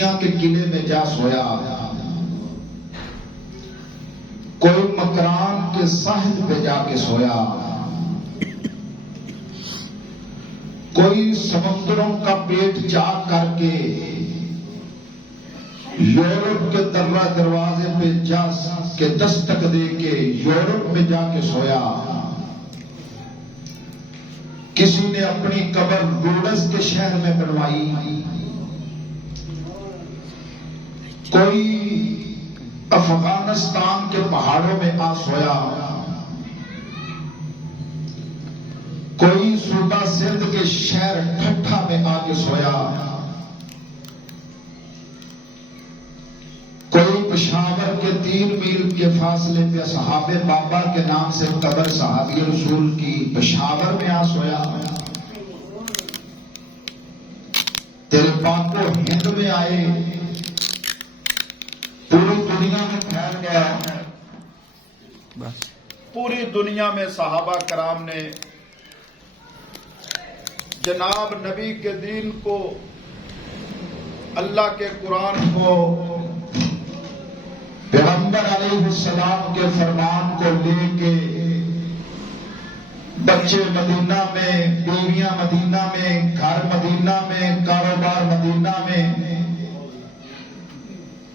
دنیا کے قلعے میں جا سویا، کوئی مکران کے ساحل پہ جا کے سویا، کوئی سمندروں کا پیٹ چاک کر کے یورپ کے دروازے پہ جا کے دستک دے کے یورپ میں جا کے سویا، کسی نے اپنی قبر روڈس کے شہر میں بنوائی، کوئی افغانستان کے پہاڑوں میں آ سویا، کوئی صوبہ سندھ کے شہر ٹھٹھا میں آ کے سویا، کوئی پشاور کے 3 میل کے فاصلے پہ صحابہ بابا کے نام سے قبر صحابی رسول کی پشاور میں آ سویا، تیرے پاکو ہند میں آئے، پوری دنیا میں پھیل گیا۔ پوری دنیا میں صحابہ کرام نے جناب نبی کے دین کو، اللہ کے قرآن کو، پیغمبر علیہ السلام کے فرمان کو لے کے بچے مدینہ میں، بیویاں مدینہ میں، گھر مدینہ میں، کاروبار مدینہ میں،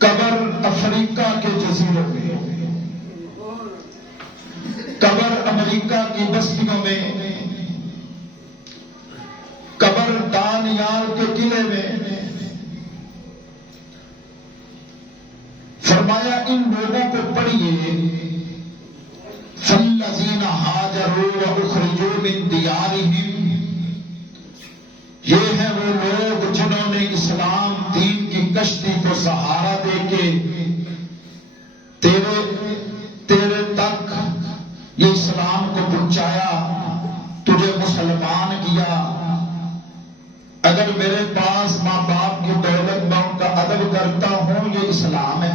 قبر افریقہ کے جزیروں میں، قبر امریکہ کی بستیوں میں، قبر دانیال کے قلعے میں۔ فرمایا ان لوگوں کو پڑھیے، فَالَّذِينَ هَاجَرُوا وَأُخْرِجُوا مِن دِيَارِهِمْ، یہ ہیں وہ لوگ جنہوں نے اسلام دین کی کشتی کو سہارا دے کے تیرے تک یہ اسلام کو پہنچایا، تجھے مسلمان کیا۔ اگر میرے پاس ماں باپ کی دولت میں ان کا ادب کرتا ہوں، یہ اسلام ہے۔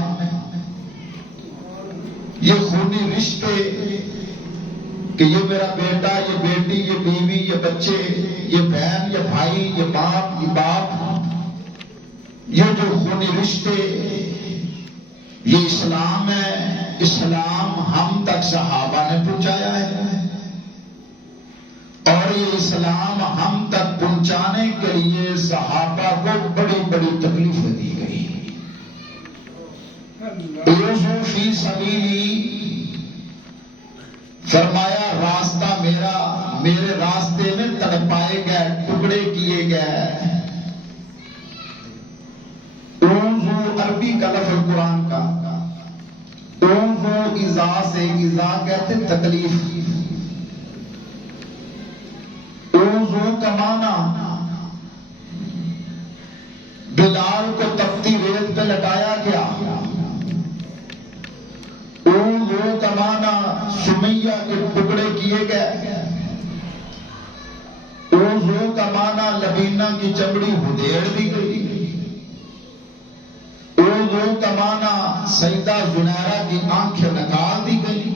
یہ خونی رشتے کہ یہ میرا بیٹا، یہ بیٹی، یہ بیوی، یہ بچے، یہ بہن، یہ بھائی، یہ باپ، یہ باپ، یہ جو خونی رشتے، یہ اسلام ہے۔ اسلام ہم تک صحابہ نے پہنچایا ہے، اور یہ اسلام ہم تک پہنچانے کے لیے صحابہ کو بڑی بڑی تکلیفیں دی گئی۔ اوذوا فی سبیلی، فرمایا راستہ میرے راستے میں تڑپائے گئے، ٹکڑے کیے گئے۔ اوذوا عربی کا لفظ قرآن کا، اوذوا ایذا سے، ایذا کہتے تکلیف، اوذوا کا معنی بلال کو تپتی ریت پہ لٹایا گیا، اوذوا کا معنی سمیہ کے ٹکڑے کیے گئے، اوذوا کا معنی لبینہ کی چمڑی ہدیڑ دی گئی، اوذوا کا معنی سیدہ زنیرہ کی آنکھیں نکال دی گئی،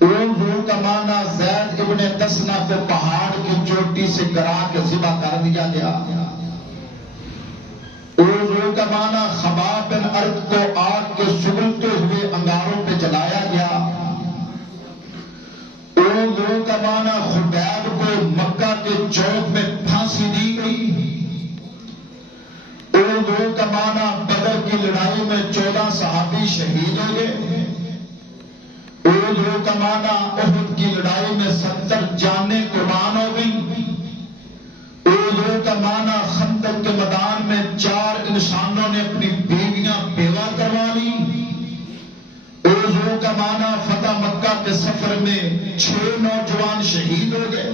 اوذوا کا معنی زید ابن تسنہ کو پہاڑ کی چوٹی سے گرا کے ذبح کر دیا گیا، اوذوا کا معنی خباب بن ارد کو آگ کے سگلتے ہوئے انگاروں پہ جلایا گیا، اوذوا کا معنی خبیب کو مکہ کے چوک میں پھانسی دی گئی، اوذوا کا معنی بدر کی لڑائی میں 14 صحابی شہید ہو گئے، اوذوا کا معنی احد کی لڑائی میں 70 جانیں قربان ہو گئیں، اوذوا کا معنی خندق کے میدان میں 4 انسانوں نے اپنی بیویاں بیوہ کروا لی، اوذوا کا معنی فتح مکہ کے سفر میں 6 نوجوان شہید ہو گئے،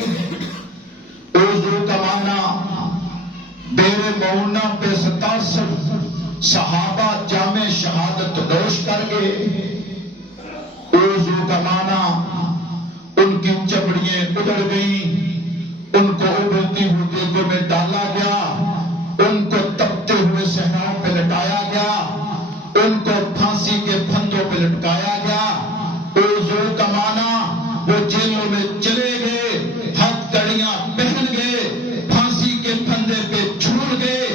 اوذوا کا معنی بیر معونہ پہ 67 صحابہ جامع شہادت نوش کر گئے، اوذوا کا معنی ان کی چمڑیاں ادھڑ گئیں، ان کو ابلتی ہوئی دیگوں میں ڈالا گیا، ان کو تپتے ہوئے صحراؤں پہ لٹایا گیا، ان کو پھانسی کے پھندوں پہ لٹکایا گیا۔ اوذوا کا معنی وہ جیلوں میں چلے گئے، ہتھ کڑیاں پہن گئے، پھانسی کے پھندے پہ جھول گئے،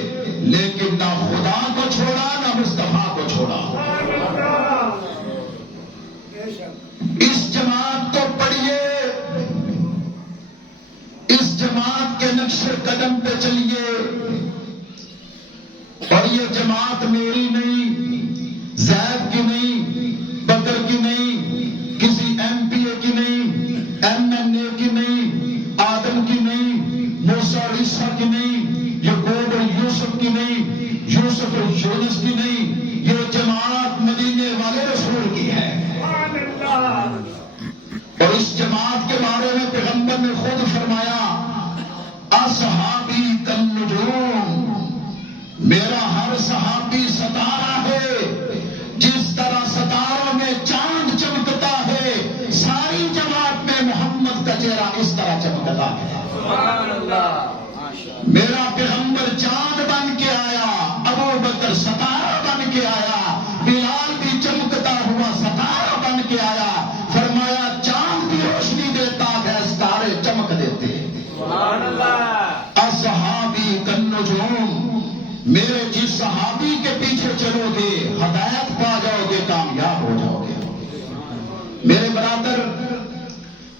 لیکن نہ خدا کو چھوڑا نہ مصطفیٰ کو چھوڑا. اس جماعت کو پڑھیے, اس جماعت کے نقش قدم پہ چلیے. اور یہ جماعت میری نہیں, زید کی نہیں, بکر کی نہیں, کسی ایم پی اے کی نہیں, ایم این اے کی نہیں, آدم کی نہیں, موسیٰ اور عیسیٰ کی نہیں, یعقوب اور یوسف کی نہیں, یوسف اور یونس کی نہیں. یہ جماعت مدینے والے رسول کی ہے. اور اس جماعت کے بارے میں پیغمبر نے خود فرمایا, اصحابی کالنجوم, میرا ہر صحابی ستارہ ہے. جس طرح ستاروں میں چاند چمکتا ہے, ساری جماعت میں محمد کا چہرہ اس طرح چمکتا ہے. میرا پیغمبر چاند بن کے آیا, ابو بکر ستارہ بن کے آیا, بلال بھی چمکتا ہوا ستارہ بن کے آیا. فرمایا چاند کی روشنی دیتا ہے, ستارے چمک دیتے. اصحابی کالنجوم, میرے جس صحابی کے پیچھے چلو گے ہدایت پا جاؤ گے, کامیاب ہو جاؤ گے. میرے برادر,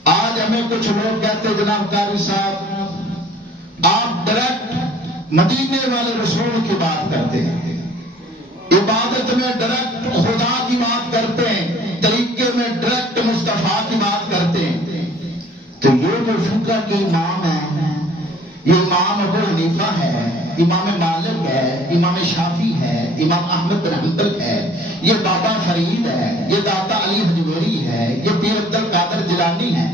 آج ہمیں کچھ لوگ کہتے جناب قاری صاحب آپ ڈائریکٹ مدینے والے رسول کی بات کرتے ہیں, عبادت میں ڈائریکٹ خدا کی بات کرتے ہیں, طریقے میں ڈائریکٹ مصطفیٰ کی بات کرتے ہیں. تو یہ جو فقہ کے امام ہیں, یہ امام ابو حنیفہ ہے, امام مالک ہے, امام شافعی ہے, امام احمد بن حنبل ہے, یہ بابا فرید ہے, یہ داتا علی حجویری ہے, یہ پیر عبد القادر جیلانی ہے.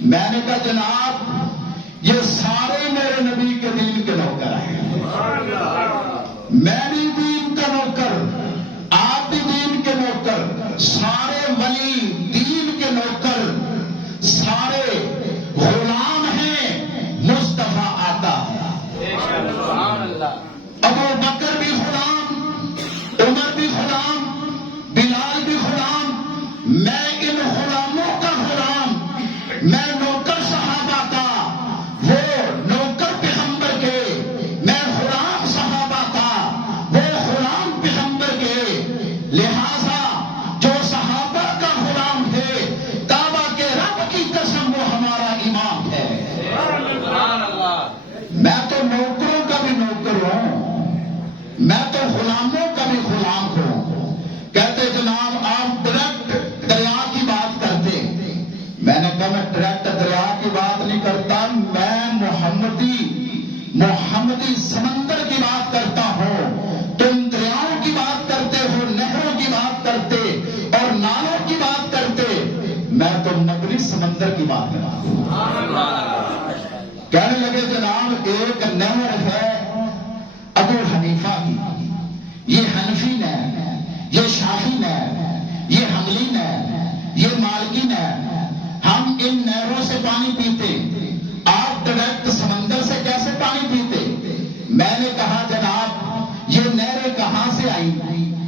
میں نے کہا جناب یہ سارے میرے نبی کے دین کے نوکر ہیں. میں بھی دین کا نوکر, آپ بھی دین کے نوکر, سارے ولی دین کے نوکر, سارے غلام ہیں. مصطفیٰ آتا ہے. ابو بکر بھی غلام, عمر بھی غلام, بلال بھی غلام. میں ان غلاموں کا غلام, میں نوکر صحابہ کا, وہ نوکر پیغمبر کے. میں غلام صحابہ کا, وہ غلام پیغمبر کے. لہذا جو صحابہ کا غلام ہے, کعبہ کے رب کی قسم وہ ہمارا امام ہے. میں تو نوکروں کا بھی نوکر ہوں, میں تو غلاموں کا بھی غلام ہوں. کہتے جناب آپ ڈائریکٹ دریا کی بات کرتے. میں نے کہا میں ڈائریکٹ دریا کی بات نہیں کرتا, میں محمدی سمندر کی بات کرتا ہوں. تم دریاؤں کی بات کرتے ہو, نہروں کی بات کرتے اور نالوں کی بات کرتے, میں تو مدنی سمندر کی بات کرتا ہوں. کہنے لگے جناب ایک نہر ہے ابو حنیفہ کی, یہ حنفی نہر, یہ شافعی نہر, یہ حنبلی نہر, یہ مالکی نہر. ہم ان نہروں سے پانی پیتے, آپ ڈائریکٹ سمندر سے کیسے پانی پیتے؟ میں نے کہا جناب یہ نہریں کہاں سے آئی؟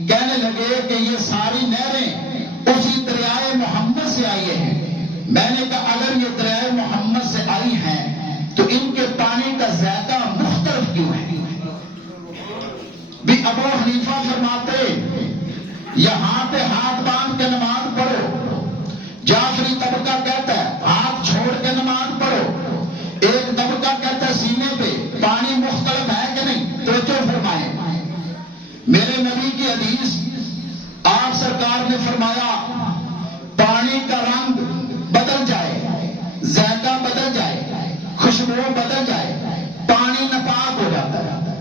کہنے لگے کہ یہ ساری نہریں اسی دریائے محمد سے آئی ہیں. میں نے کہا اگر یہ دریائے محمد سے آئی ہیں تو ان کے پانی کا ذائقہ مختلف کیوں ہے؟ بھی ابو حنیفہ فرماتے یہاں پہ ہاتھ باندھ کے نماز پڑھو, جعفری طبقہ کہتا ہے ہاتھ چھوڑ کے نماز پڑھو, ایک طبقہ کہتا ہے سینے پہ. پانی مختلف ہے کہ نہیں؟ توجہ فرمائیں. میرے نبی کی حدیث, آپ سرکار نے فرمایا پانی کا رنگ بدل جائے, ذائقہ بدل جائے, خوشبو بدل جائے, پانی ناپاک ہو جاتا ہے.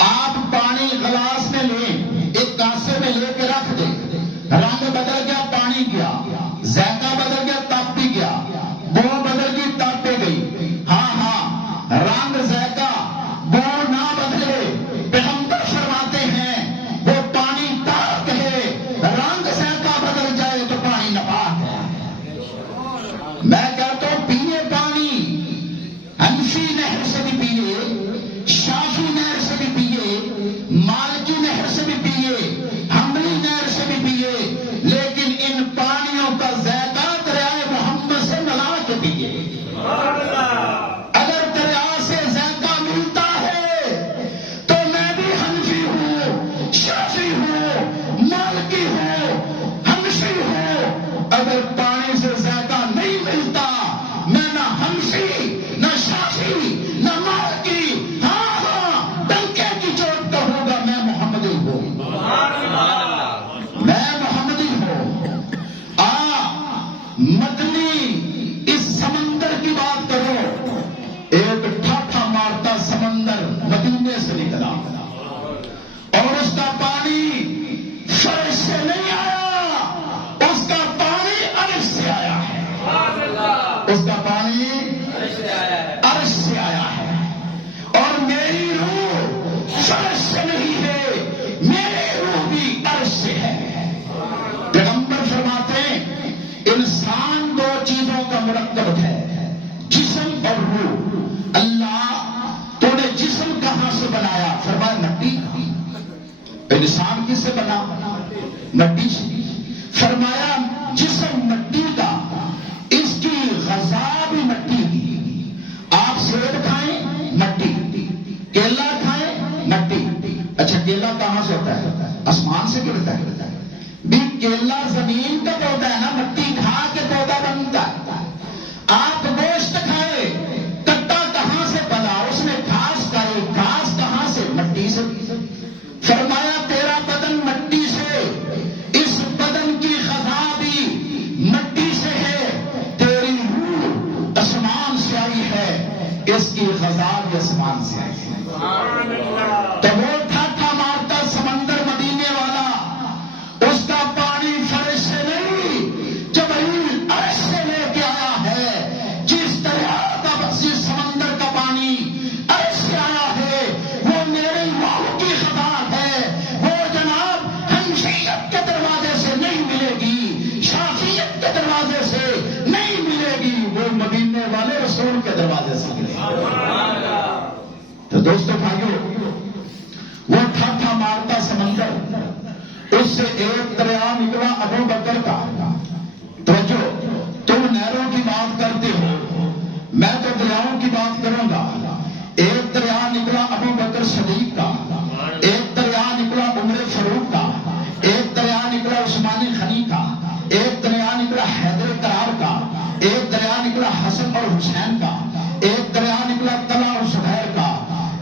آپ پانی گلاس میں لیں, ایک کاسے میں لے کے رکھ دیں, رنگ بدل گیا پانی گیا, ذائقہ بدل گیا تب بھی گیا, بو بدل گئی تب بھی گئی. ہاں رنگ ذائقہ بو نہ بدلے, پیغمبر فرماتے ہیں وہ پانی پاک ہے, رنگ ذائقہ بدل جائے تو پانی ناپاک ہے. میں کہتا ہوں پیے پانی, حنفی نہر سے بھی پیے, شافعی نہر سے بھی پیے, مالکی نہر سے بھی پیے, حنبلی نہر سے بھی پیے, لیکن ان پانیوں سے نہیں ہے، میری روح بھی عرش سے ہے۔ پیغمبر فرماتے ہیں انسان دو چیزوں کا مرکب ہے، جسم اور روح۔ اللہ تو نے جسم کہاں سے بنایا؟ فرمایا مٹی۔ انسان کس سے بنا؟ مٹی سے۔ فرمایا جسم مٹی کا، اس کی غذا بھی مٹی کی۔ آپ سیب کھائیں مٹی، کیلا کھائیں مٹی۔ اچھا کیلا کہاں سے ہوتا ہے؟ آسمان سے گرتا ہے۔ بھی کیلا زمین کا پودا ہے نا، مٹی کھا کے پودا بنتا ہے۔ آپ گوشت کھائے، کٹا کہاں سے بنا؟ اس نے گھاس کھائی، گھاس کہاں سے؟ مٹی سے۔ فرمایا تیرا بدن مٹی سے، اس بدن کی غذا بھی مٹی سے ہے، تیری روح آسمان سے آئی ہے، اس کی غذا بھی آسمان سے آئی ہے۔ تو وہ ٹھاٹھا مارتا سمندر مدینے والا، اس کا پانی فرش سے نہیں جبریل عرش سے لے کے آیا ہے۔ جس دریا کا جس سمندر کا پانی عرش سے آیا ہے وہ میری روح کی غذا ہے۔ وہ جناب حنفیت کے دروازے سے نہیں ملے گی، شافعیت کے دروازے سے نہیں ملے گی، وہ مدینے والے رسول کے دروازے سے ملے گی۔ تو دوستو بھائیو، وہ ٹھاٹھا مارتا سمندر، اس سے ایک دریا نکلا ابو بکر کا۔ توجہ، تم نہروں کی بات کرتے ہو، میں تو دریاؤں کی بات کروں گا۔ ایک دریا نکلا ابو بکر صدیق کا، ایک دریا نکلا عمر فاروق کا، ایک دریا نکلا عثمان غنی کا، ایک دریا نکلا حیدر کرار کا، ایک دریا نکلا حسن اور حسین کا، ایک دریا نکلا طلحہ اور زبیر کا،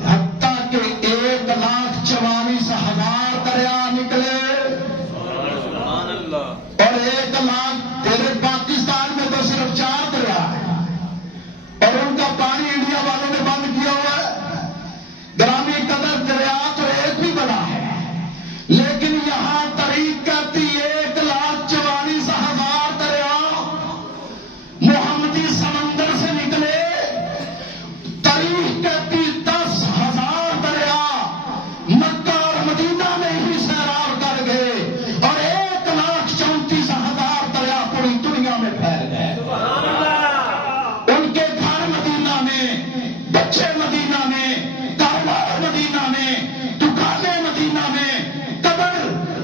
حتیٰ کہ 1,44,000 دریا نکلے۔ اور 1,00,000 تیرے پاکستان میں تو صرف 4 دریا ہے، اور ان کا پانی انڈیا والوں نے بند کیا ہوا ہے۔ گرامی قدر دریا تو ایک بھی بنا ہے، لیکن یہاں طریق کرتی 1,44,000 دریا محمدی سمندر سے نکلے۔ طریق کرتی 10,000 دریا مکہ اور مدینہ میں ہی سیراب کر گئے، اور 1,34,000 دریا پوری دنیا میں پھیل گئے۔ ان کے گھر مدینہ میں، بچے مدینہ میں، کاروبار مدینہ میں، دکانیں مدینہ میں، قبر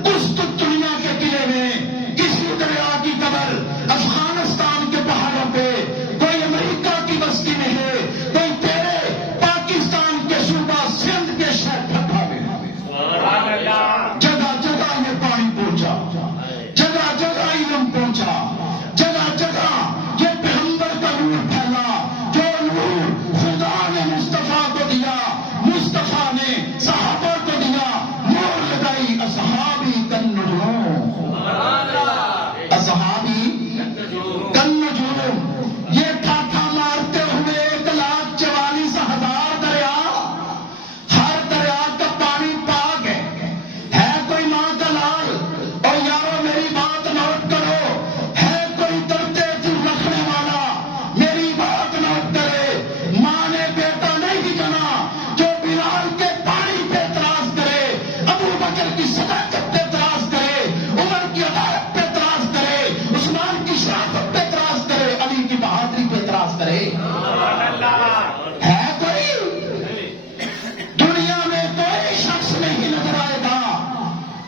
قسطنطنیہ کے قلعے میں، کسی دریا کی قبر افغانستان کے پہاڑوں پہ، کوئی امریکہ کی بستی میں ہے، کوئی تیرے پاکستان کے صوبہ سندھ کے شہر ٹھٹھا میں۔ جگہ جگہ یہ پانی پہنچا، جگہ جگہ علم پہنچا، جگہ جگہ یہ پیغمبر کا نور پھیلا، جو نور خدا نے مصطفیٰ کو دیا، مصطفیٰ نے صحابہ کو دیا، نور لگائی اصحابی کالنجوم، اصحابی کالنجوم۔ یہ ٹھاٹھا مارتے ہوئے 1,44,000 دریا، ہر دریا کا پانی پاک ہے کوئی ماں کا لال؟ اور یارو میری بات نوٹ کرو، ہے کوئی درد دل رکھنے والا؟ میری بات نوٹ کرے، ماں نے بیٹا نہیں جنا جو بلال کے پانی پہ اعتراض کرے، ابو بکر کی صداقت پہ اعتراض کرے، عمر کی عدالت پہ اعتراض کرے، عثمان کی شرافت پہ اعتراض کرے، علی کی بہادری پہ اعتراض کرے۔ ہے کوئی دنیا میں کوئی شخص نہیں نظر آئے گا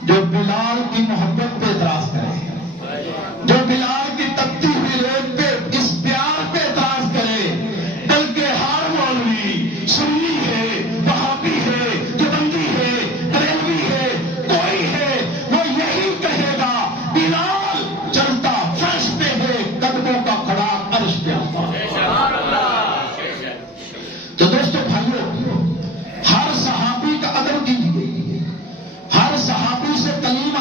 جو بلال کی محبت پہ اعتراض کرے، جو بلال کی تپتی ہوئی ریت پہ اس پیار پہ اعتراض کرے، بلکہ ہر مولوی سنی ہے، وہابی ہے، دیوبندی ہے، بریلوی ہے، کوئی ہے، وہ یہی کہے گا بلال چلتا فرش پہ ہے، قدموں کا کھڑا عرش پہ آتا۔ تو دوستو بھائیو، ہر صحابی کا ادب کیجیے، ہر صحابی سے تعلیم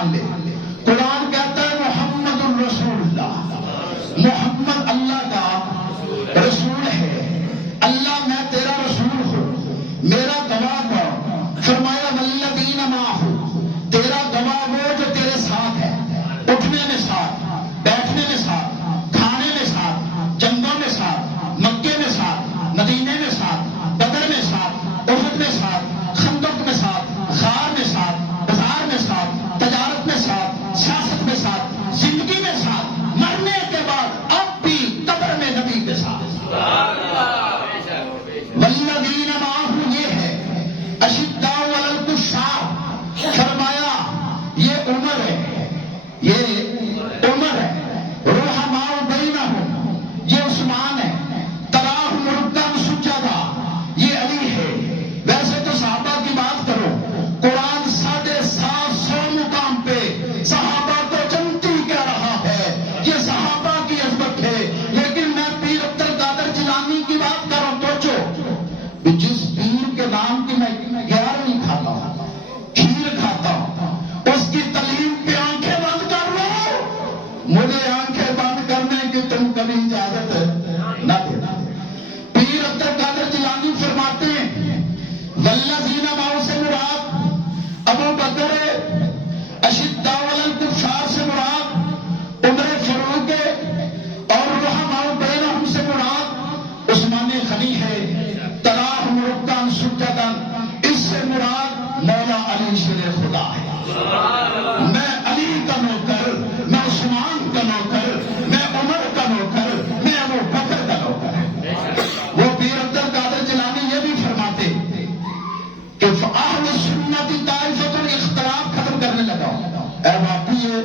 مان لے. قرآن کہتا ہے محمد الرسول اللہ، محمد اللہ کا رسول ہے. اللہ میں تیرا رسول ہوں، میرا گواہ کون؟ فرمایا والذین معہ، تیرا گواہ وہ جو تیرے ساتھ ہے، اٹھنے میں ساتھ، بیٹھنے میں ساتھ، کھانے میں ساتھ، جنگوں میں ساتھ، مکے میں ساتھ، مدینے میں ساتھ، بدر میں ساتھ، احد میں ساتھ، خندق میں ساتھ، غار میں ساتھ، بازار میں ساتھ، تجارت میں ساتھ، سیاست میں ساتھ، زندگی میں ساتھ، مرنے کے بعد اب بھی قبر میں نبی کے ساتھ. والذین معہ یہ ہے اشداء علی الکفار، فرمایا یہ عمر ہے، یہ عمر ہے. رحماء بینہم، یہ عثمان ہے. تراہم رکعا سجدا، یہ علی ہے. ویسے تو صحابہ کی بات کرو، قرآن 750 مقام پہ صحابہ کو جنتی کہہ رہا ہے، یہ صحابہ کی عظمت ہے. لیکن میں پیر عبد القادر جیلانی کی بات کروں تو جس پیر کے نام کی میں گیار نہیں کھاتا ہوں، کھیر کھاتا ہوں، اس کی تعلیم پہ آنکھیں بند کر لو، مجھے آنکھیں بند کرنے کی تم کبھی اجازت نہ دینا. پیر عبد القادر جیلانی فرماتے ہیں والذین معہ سے مراد ابو بکر، اشداء علی الکفار سے مراد عمر فاروق اور رحماء بینہم سے مراد عثمان غنی ہے. تراہم رکعا سجدا، اس سے مراد مولا علی شیر خدا ہے. میں علی کا نوکر، میں عثمان کا نوکر، میں عمر کا نوکر، میں ابو بکر کا نوکر. وہ پیر عبد القادر جیلانی یہ بھی فرماتے کہ اہل سنت طائفۃ الاختلاف ختم کرنے لگا. اے واقعی ہے،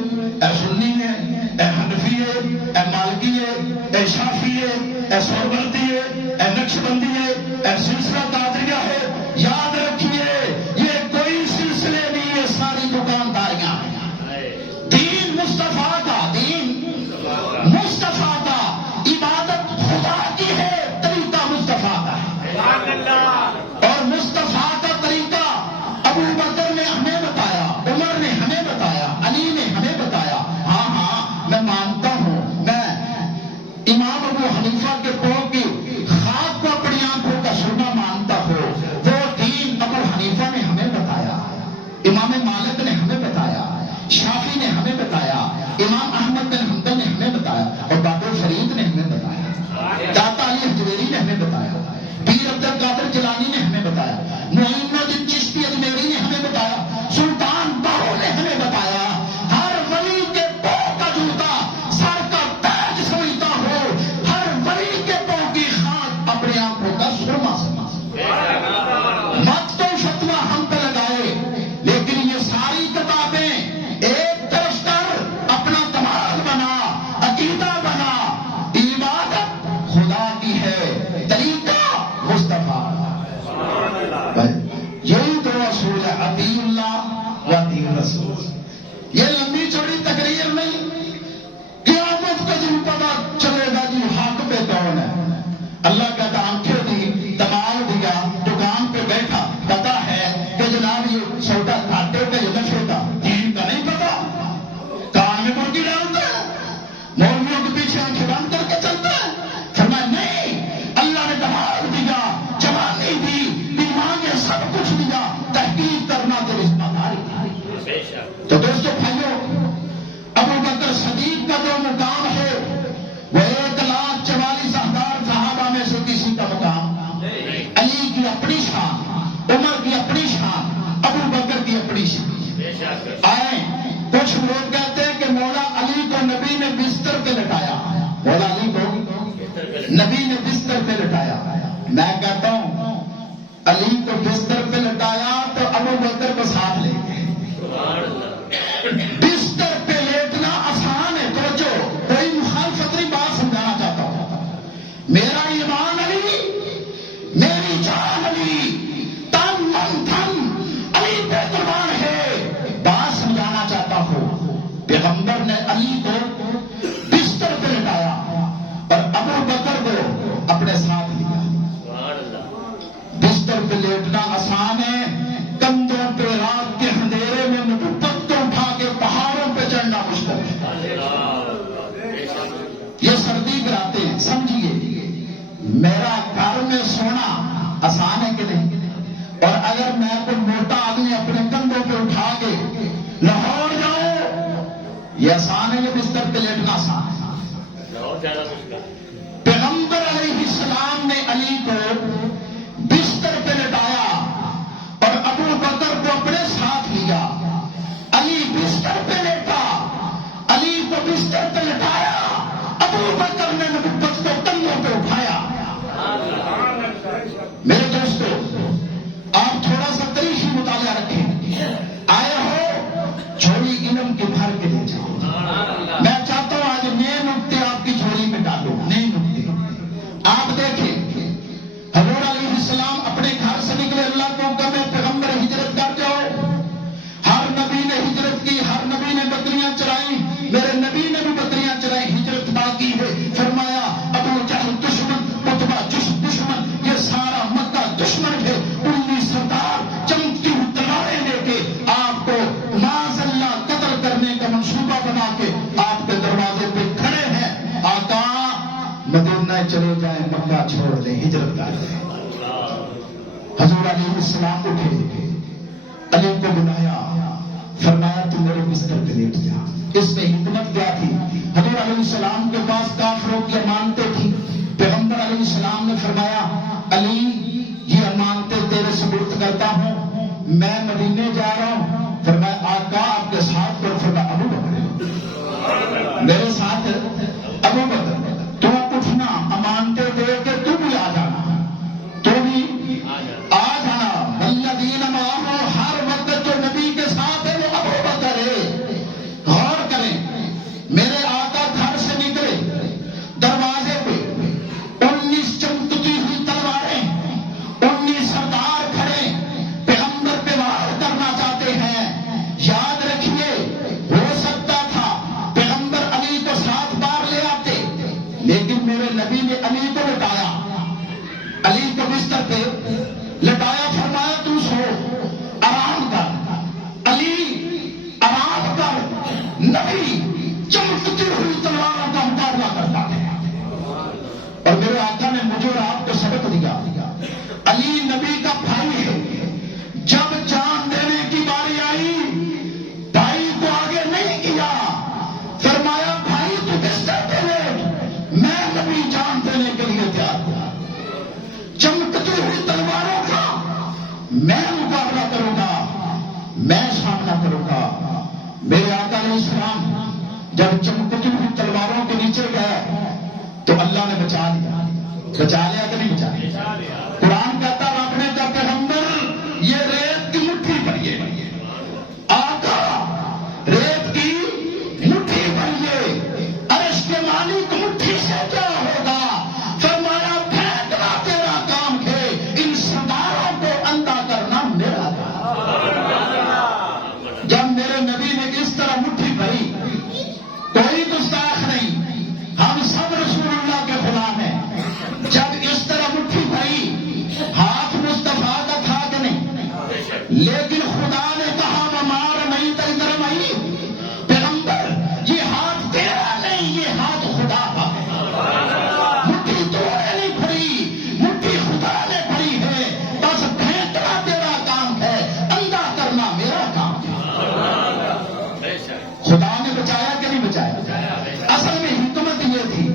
اے سنی ہے، اے حنفی ہے، اے مالکی ہے، اے شافعی ہے، اے سہروردی ہے، اے نقشبندی ہے، اے سلسلہ قادریہ ہے. یاد رکھیے یہ کوئی سلسلے نہیں، یہ ساری دکانداریاں ہیں. دین مصطفیٰ کا، دین مصطفیٰ کا، عبادت خدا کی ہے، طریقہ مصطفیٰ کا ہے. اور مصطفیٰ کا طریقہ ابو بکر نے ہمیں بتایا، عمر نے ہمیں بتایا، علی نے ہمیں بتایا. ہاں ہاں میں مانتا ہوں، میں امام ابو حنیفہ کے پاؤں کی خاک کو اپنی آنکھوں کا سرما مانتا ہوں. وہ دین ابو حنیفہ نے ہمیں بتایا، امام مالک نے ہمیں بتایا، شافعی نے ہمیں بتایا، امام احمد بن حنبل نے ہمیں بتایا، اور بابو فرید نے ہمیں بتایا، داتا علی حجویری نے ہمیں بتایا، پیر عبد القادر جیلانی نے ہمیں بتایا، معین الدین چشتی اجمیری نے ہمیں بتایا، سلطان باہو نے ہمیں بتایا. ہر ولی کے پاؤں کا جوتا سر کا تاج سمجھتا ہو، ہر ولی کے پاؤں کی خاک اپنی آنکھوں کا سرما سمجھتا. مت تو فتویٰ ہم پہ لگائے، لیکن یہ ساری کتابیں ایک طرف کر اپنا دماغ بنا، عقیدہ بنا. عبادت خدا کی ہے، طریقہ مصطفیٰ. یہی تو رسول ہے، اطیع اللہ و اطیع الرسول. یہ لمبی چوڑی تقریر نہیں، قیامت کا دن پتا چلے گا جی حق پہ کون ہے. اللہ کا آنکھیں دی، دماغ دیا، دکان پہ بیٹھا، پتا ہے کہ جناب یہ سودا گھاٹے کا یہ نفے کا، دین کا نہیں پتا. کان میں مرغی ڈالتا ہے، مولویوں کے پیچھے آنکھیں بند کر کے چلتا ہے. فرمایا نہیں، اللہ نے دماغ دیا، جوانی دی، دماغ سب کچھ دیا، تحقیق کرنا تو ذمہ داری. تو دوستو بھائیو، ابو بکر صدیق کا جو مقام ہے وہ 1,44,000 صحابہ میں سے کسی کا مقام. علی کی اپنی شان، عمر کی اپنی شان، ابو بکر کی اپنی شان. آئے کچھ لوگ کہتے ہیں کہ مولا علی کو نبی نے بستر پہ لٹایا، مولا علی کو نبی نے بستر پہ لٹایا. میں کہتا ہوں علی کو بستر پہ لٹایا تو ابو بکر کو ساتھ لے گئے. بستر پہ لیٹنا آسان ہے، توجہ، کوئی مخالفت نہیں، بات سمجھانا چاہتا ہوں. میرا ایمان علی، میری جان علی، تن من دھن علی پہ قربان ہے. بات سمجھانا چاہتا ہوں. پیغمبر نے علی کو بستر پہ لٹایا اور ابو بکر کو اپنے ساتھ لیا. بستر پہ لیٹنا آسان ہے، کندھوں پہ رات کے اندھیرے میں محبت کو اٹھا کے یہ آسان ہے، یہ بستر پہ لیٹنا آسان ہے۔ پیغمبر علیہ السلام نے علی کو بستر پہ لٹایا اور ابو بکر کو اپنے ساتھ لیا۔ علی بستر پہ لیٹا، علی کو بستر پہ لٹایا، ابو بکر نے نبوت کو کندھوں پہ اٹھایا۔ میرے دوستو، آپ تھوڑا سا تاریخی مطالعہ رکھیں، آئے ہو جھولی علم کی بھر کے لے جاؤ۔ میں چاہتا ہوں آج نئے نکتے آپ کی جھولی میں ڈالو، نئے نکتے۔ آپ دیکھیں حضور علیہ السلام اپنے گھر سے نکلے، اللہ کو حکم ہے پیغمبر ہجرت کر جاؤ۔ ہر نبی نے ہجرت کی، ہر نبی نے بکریاں چرائیں، میرے نبی نے بھی بکریاں چرائیں، ہجرت باقی ہے۔ فرمایا ابو جہل دشمن، عتبہ دشمن، یہ سارا مکہ دشمن ہے۔ 19 سردار چمکتی ہوئی تلواریں لے کے آپ کو معاذ اللہ قتل کرنے کا منصوبہ بنا کے آپ کے دروازے پہ کھڑے ہیں۔ آقا مدینہ چلے جائیں، مکہ چھوڑ دیں، ہجرت کر دیں۔ حضور علیہ السلام اٹھے، علی کو بلایا، فرمایا تم میرے بستر پہ لیٹ جا۔ اس میں حکمت کیا تھی؟ حضور علیہ السلام کے پاس کافروں کی امانتیں تھیں۔ پیغمبر علیہ السلام نے فرمایا علی یہ امانتیں تیرے سپرد کرتا ہوں، میں مدینے جا رہا ہوں۔ فرمایا آقا آپ کے ساتھ کو؟ فرمایا ابو بکر میرے ساتھ ہے۔ ابو بکر تو اٹھنا، امانتیں دے کے تو بھی آ جانا، تو بھی آ جانا۔ والذین معہ، ہر وقت جو نبی کے ساتھ ہے وہ ابو بکر ہے۔ غور کریں، میرے آقا گھر سے نکلے، دروازے پہ 19 چمکتی ہوئی تلواریں، 19 سردار کھڑے، پیغمبر پہ وار کرنا چاہتے ہیں۔ یاد رکھیے ہو سکتا تھا پیغمبر علی کو ساتھ بار لے آتے، لیکن میرے نبی نے علی کو لٹایا، علی کو بستر پہ لٹایا، فرمایا تم سو، آرام کر علی، آرام کر۔ نبی چمکتی ہوئی تلواروں کا مقابلہ کرتا ہے، اور میرے آقا نے مجھے اور آپ کو سبق دیا، علی نبی کا بھائی ہے۔ جب جان دینے کی باری آئی، بھائی کو آگے نہیں کیا، فرمایا بھائی تو بستر پہ لیٹ، میں نبی جان دینے کے لیے تیار ہوں۔ چمکتی ہوئی تلواروں کا میں مقابلہ کروں گا، میں سامنا کروں گا۔ میرے آقا علیہ السلام جب چمکتی ہوئی تلواروں کے نیچے گئے تو اللہ نے بچا لیا۔ بچا لیا کہ نہیں بچا لیا؟ قرآن کہتا رب نے کہا پیغمبر یہ ریت کی مٹھی بھریے، آقا ریت کی مٹھی بھریے، عرش کے مالک مٹھی سے کیا ہوگا؟ فرمایا پھینکنا تیرا کام ہے، ان سرداروں کو اندھا کرنا میرا کام۔ جب میرے نبی نے اس طرح مٹھی بھری، کوئی گستاخ نہیں، ہم سب رسول اللہ کے غلام ہیں۔ جب اس طرح مٹھی بھری، ہاتھ مصطفیٰ کا تھا کہ نہیں؟ لیکن خدا نے کہا ممار نہیں تر نہیں، پیغمبر یہ ہاتھ تیرا نہیں، یہ ہاتھ خدا کا ہے۔ مٹھی تو نے نہیں بھری، مٹھی خدا نے بھری ہے، بس پھینکنا تیرا کام ہے، اندھا کرنا میرا کام ہے۔ خدا نے بچایا کہ نہیں بچایا؟ اصل میں حکمت یہ تھی،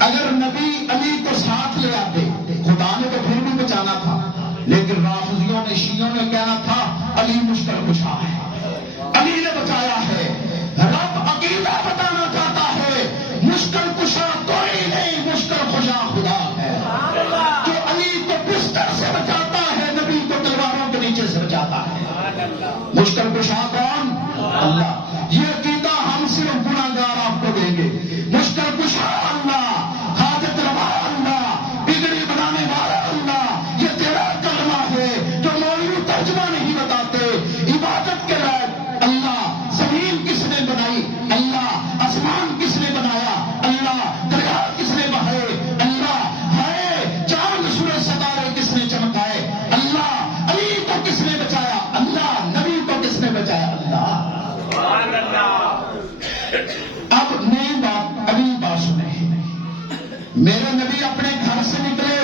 اگر نبی علی کو ساتھ لے آتے خدا نے تو پھر بھی بچانا تھا، لیکن رافضیوں نے، شیعوں نے کہنا تھا علی مشکل کشا ہے، علی نے بچایا ہے۔ رب عقیدہ بتانا چاہتا ہے مشکل کشا کوئی نہیں، مشکل کشا خدا ہے، جو علی کو بستر سے بچاتا ہے، نبی کو تلواروں کے نیچے سے بچاتا ہے۔ مشکل کشا کون؟ اللہ۔ یہ عقیدہ ہم صرف گناہگار آپ کو دیں گے۔ مشکل کشا اللہ، حاجت روا اللہ، بگڑی بنانے والا اللہ، یہ تیرا کلمہ ہے جو مولوی ترجمہ نہیں بتاتے۔ عبادت کے لائق اللہ، زمین کس نے بنائی؟ اللہ۔ آسمان کس نے بنایا؟ اللہ۔ دریا کس نے بہائے؟ اللہ ہے۔ چاند سورج ستارے کس نے چمکائے؟ اللہ۔ علی کو کس نے بچایا؟ اللہ۔ نبی کو کس نے بچایا؟ اللہ۔ اب نئی بات، اگلی بات سنیں، میرے نبی اپنے گھر سے نکلے،